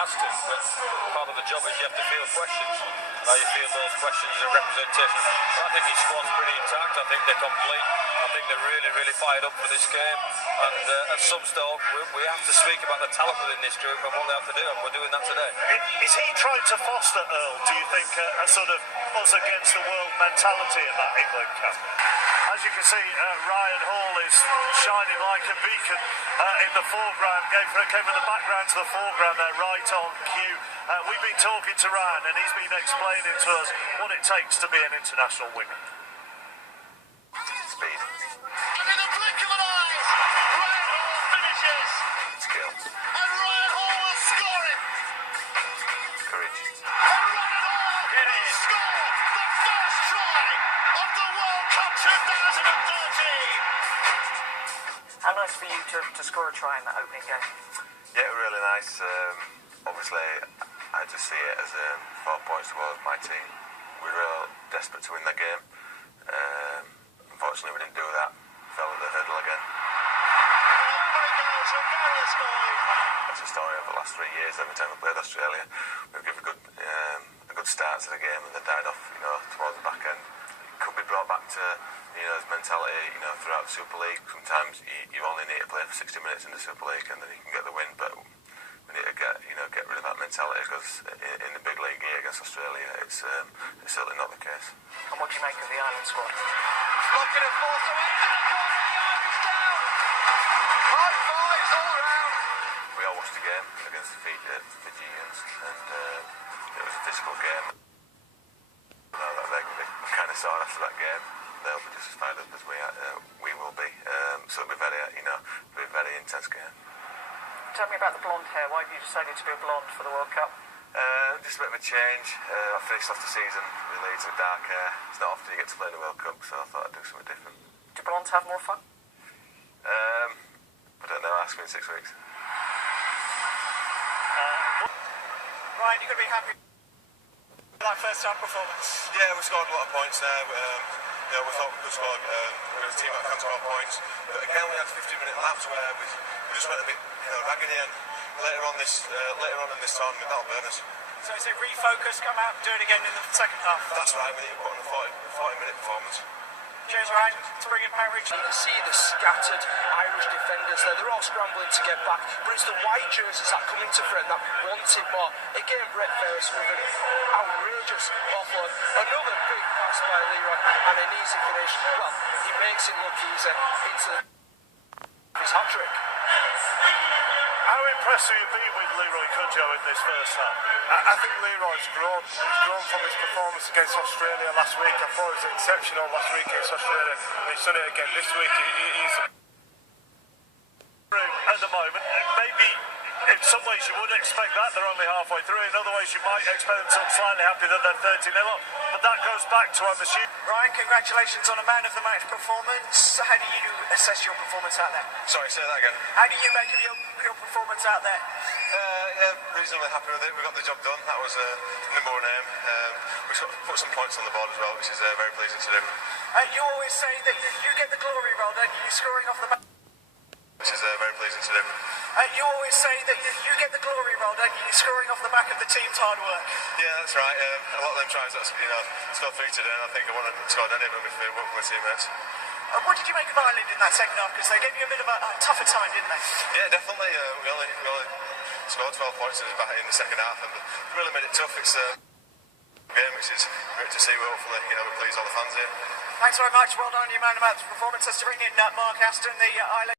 has to, but part of the job is you have to field questions. How you feel those questions are representation. But I think his squad's pretty intact. I think they're complete. I think they're really, really fired up for this game. And at some stage, we have to speak about the talent within this group and what they have to do, and we're doing that today. Is he trying to foster, Earl, do you think, a sort of us against the world mentality in that England camp? As you can see, Ryan Hall is shining like a beacon in the foreground. Came in the background to the foreground there, right on cue. We've been talking to Ryan and he's been explaining to us what it takes to be an international winger. Speed. And in the blink of an eye, Ryan Hall finishes. Skill. And Ryan Hall will score it. Courage. And Ryan Hall will score the first try of the World Cup 2013. How nice for you to score a try in that opening game? Yeah, really nice. Obviously, I just see it as 4 points towards my team. We were desperate to win that game. Unfortunately, we didn't do that. Fell at the hurdle again. That's the story of the last 3 years. Every time we played Australia, we've given a good start to the game and then died off, towards the back end. It could be brought back to, his mentality, throughout the Super League. Sometimes you only need to play for 60 minutes in the Super League and then you can get the win, but we need to get rid of that mentality because in the big league here against Australia, it's certainly not the case. And what do you make of the Ireland squad? Looking at force away to the corner, the Irish down. High fives all round. We all watched the game against the Fijians and it was a physical game. That they're going to be kind of sore after that game. They'll be just as fired up as we will be. So it'll be a very intense game. Tell me about the blonde hair. Why have you decided to be a blonde for the World Cup? Just a bit of a change. I finished off the season with Leeds with dark hair. It's not often you get to play in the World Cup, so I thought I'd do something different. Do blondes have more fun? I don't know, ask me in 6 weeks. Ryan, you're going to be happy with that first half performance? Yeah, we scored a lot of points there. We thought we could score. We were a team that can score points. But again, we had 50-minute laps where we just went a bit raggedy, and later on in this tournament, that'll burn us. So is it refocus, come out and do it again in the second half? That's right, we need to put on a 40-minute performance. Cheers, Ryan. To bring in Perry. You can see the scattered Irish defenders there. They're all scrambling to get back. But it's the white jerseys that come into front that wanted more. Again, Brett Ferris with an outrageous offload. Another big pass by Leroy and an easy finish. Well, he makes it look easy into his hat-trick. How impressed have you been with Leroy Cudjoe in this first half? I think Leroy's grown. He's grown from his performance against Australia last week. I thought it was exceptional last week against Australia, and he's done it again this week. He's at the moment, maybe in some ways you would expect that they're only halfway through. In other ways, you might expect them to look slightly happy that they're 30-0 up. But that goes back to, I'm assuming. Ryan, congratulations on a man of the match performance. How do you assess your performance out there? Sorry, say that again. How do you make of your performance out there? Yeah, reasonably happy with it. We got the job done. That was number one aim. We put some points on the board as well, which is very pleasing to do. You always say that you get the glory role, don't you? Scoring off the back. Which is very pleasing to do. You always say that you get the glory role, don't you? Scoring off the back of the team's hard work. Yeah, that's right. A lot of them tries that scored 3 today, and I think I wouldn't have scored any of them if they weren't my teammates. What did you make of Ireland in that second half? Because they gave you a bit of a tougher time, didn't they? Yeah, definitely. We only scored 12 points in the second half, and really made it tough. It's a game which is great to see. Hopefully, we please all the fans here. Thanks very much. Well done, your man about the performance. Let's bring in Mark Aston, the Ireland.